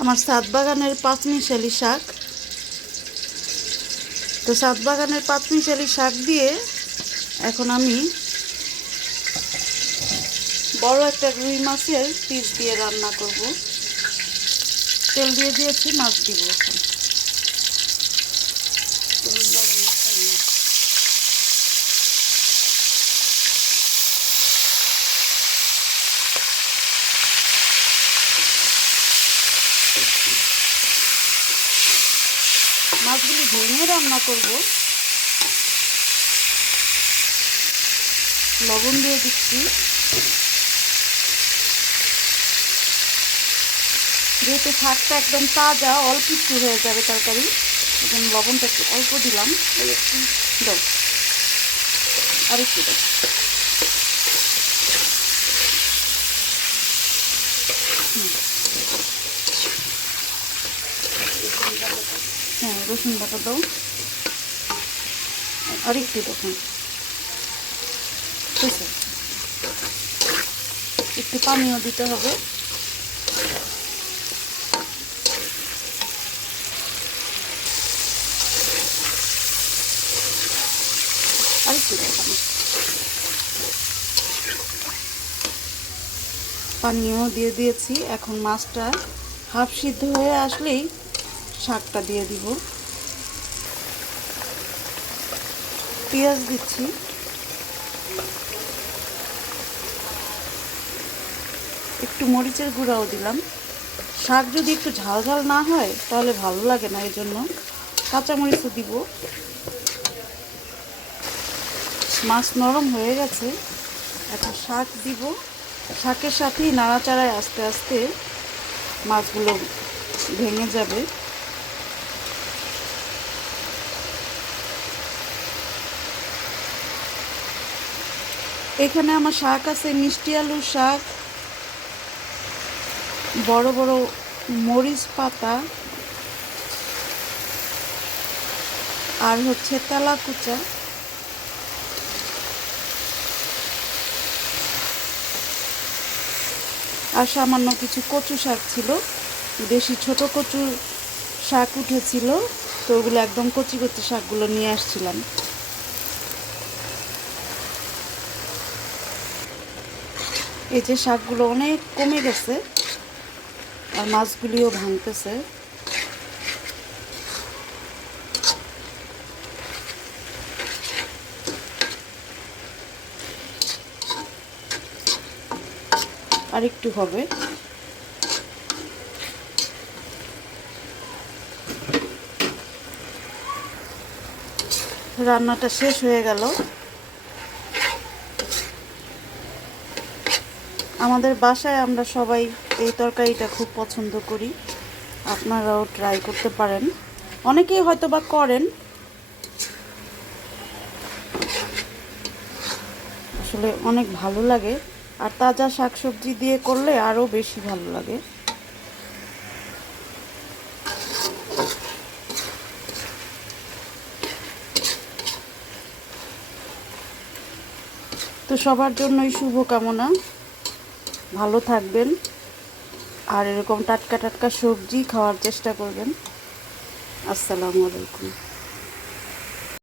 আমার সাত বাগানের পাঁচমিশালি শাক। তো সাত বাগানের পাঁচমিশালি শাক দিয়ে এখন আমি বড় একটা রুই মাছের পিস দিয়ে রান্না করব। তেল দিয়ে দিয়েছি, মাছ দিব এখন। মাছগুলি ভেঙে রান্না করব। লবণ দিয়ে দিচ্ছি। যেহেতু শাকটা একদম তাজা, অল্প একটু হয়ে যাবে তরকারি এখন লবণটা একটু অল্প দিলাম। দাও। আর একটু দাও। হ্যাঁ রসুন বাটা দাও। আর একটু দেখুন। একটু পানিও দিতে হবে। পানিও দিয়ে দিয়েছি। এখন মাছটা হাফ সিদ্ধ হয়ে আসলেই শাকটা দিয়ে দিব। পেঁয়াজ দিচ্ছি। একটু মরিচের গুঁড়াও দিলাম। শাক যদি একটু ঝাল ঝাল না হয়, তাহলে ভালো লাগে না এই জন্য কাঁচামরিচও দিব। মাছ নরম হয়ে গেছে, এখন শাক দিব। শাকের সাথেই নাড়াচাড়ায় আস্তে আস্তে মাছগুলো ভেঙে যাবে। এখানে আমার শাক আছে, মিষ্টি আলুর শাক, বড় বড় মরিচ পাতা, আর হচ্ছে তেলাকুচা। আর সামান্য কিছু কচু শাক ছিল, বেশি ছোট কচু শাক উঠেছিল, তো ওগুলো একদম কচি কচি শাকগুলো নিয়ে আসছিলাম। এই যে শাকগুলো অনেক কমে গেছে, আর মাছগুলিও ভাঙতেছে। আর একটু হবে। রান্নাটা শেষ হয়ে গেল। আমাদের বাসায় আমরা সবাই এই তরকারিটা খুব পছন্দ করি। আপনারাও ট্রাই করতে পারেন। অনেকেই হয়তো বা করেন। আসলে অনেক ভালো লাগে। আর তাজা শাকসবজি দিয়ে করলে আরও বেশি ভালো লাগে। তো সবার জন্যই শুভকামনা। ভালো থাকবেন। আর এরকম টাটকা টাটকা সবজি খাওয়ার চেষ্টা করবেন। আসসালামু আলাইকুম।